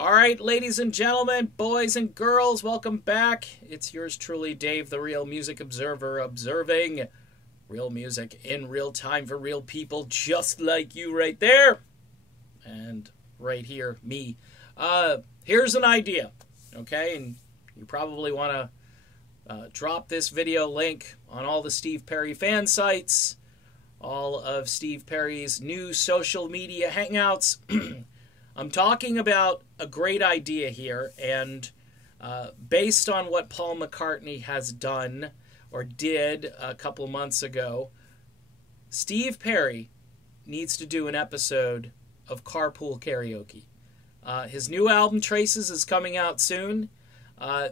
All right, ladies and gentlemen, boys and girls, welcome back. It's yours truly, Dave, the Real Music Observer, observing real music in real time for real people just like you right there. And right here, me. Here's an idea, okay? And you probably want to drop this video link on all the Steve Perry fan sites, all of Steve Perry's new social media hangouts. I'm talking about a great idea here, and based on what Paul McCartney has done or did a couple of months ago, Steve Perry needs to do an episode of Carpool Karaoke. His new album, Traces, is coming out soon.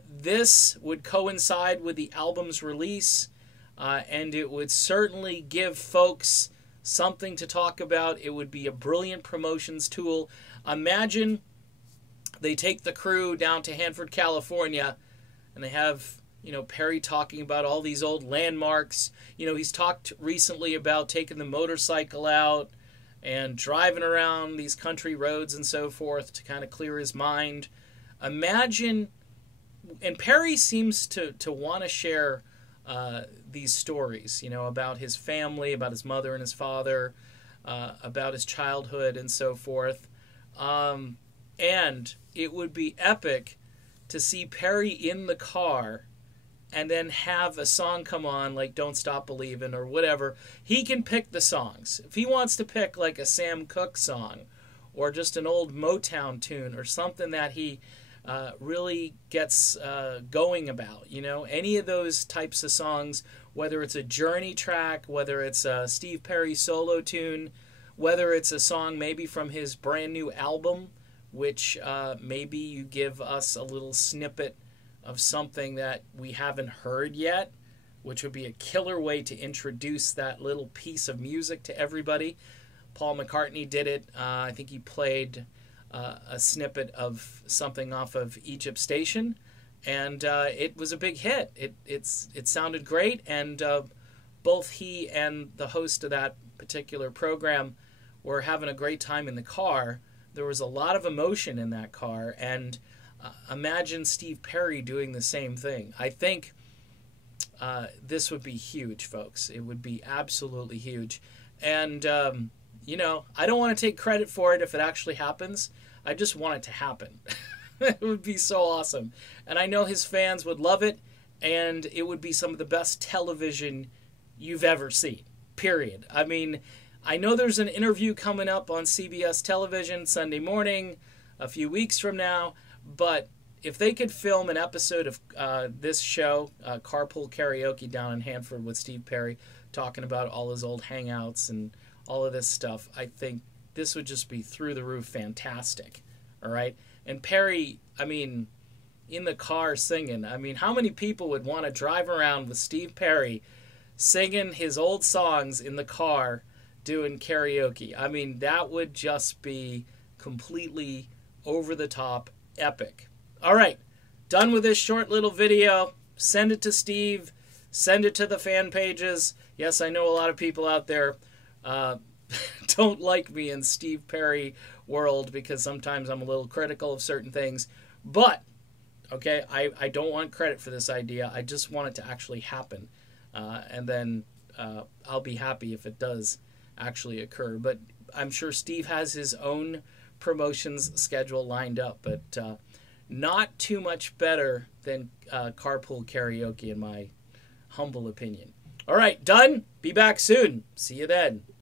This would coincide with the album's release, and it would certainly give folks something to talk about. It would be a brilliant promotions tool. Imagine they take the crew down to Hanford, California, and they have, Perry talking about all these old landmarks. He's talked recently about taking the motorcycle out and driving around these country roads and so forth to kind of clear his mind. Imagine, and Perry seems to want to share these stories, about his family, about his mother and his father, about his childhood and so forth. And it would be epic to see Perry in the car and then have a song come on like Don't Stop Believin' or whatever. He can pick the songs. If he wants to pick like a Sam Cooke song or just an old Motown tune or something that he really gets going about, any of those types of songs, whether it's a Journey track, whether it's a Steve Perry solo tune, whether it's a song maybe from his brand new album, which maybe you give us a little snippet of something that we haven't heard yet, which would be a killer way to introduce that little piece of music to everybody. Paul McCartney did it. I think he played a snippet of something off of Egypt Station, and it was a big hit. It sounded great, and both he and the host of that particular program were having a great time in the car. There was a lot of emotion in that car, and imagine Steve Perry doing the same thing. I think this would be huge, folks. It would be absolutely huge. And, I don't want to take credit for it if it actually happens. I just want it to happen. It would be so awesome. And I know his fans would love it, and it would be some of the best television you've ever seen, period. I mean, I know there's an interview coming up on CBS television Sunday morning, a few weeks from now, but if they could film an episode of this show, Carpool Karaoke down in Hanford with Steve Perry, talking about all his old hangouts and all of this stuff, I think this would just be through the roof fantastic, all right? And Perry, in the car singing, how many people would want to drive around with Steve Perry singing his old songs in the car doing karaoke? That would just be completely over-the-top epic. All right, done with this short little video. Send it to Steve. Send it to the fan pages. Yes, I know a lot of people out there don't like me in Steve Perry world because sometimes I'm a little critical of certain things. But, okay, I don't want credit for this idea. I just want it to actually happen. And then I'll be happy if it does actually occur. But I'm sure Steve has his own promotions schedule lined up, but not too much better than Carpool Karaoke in my humble opinion. All right, done. Be back soon. See you then.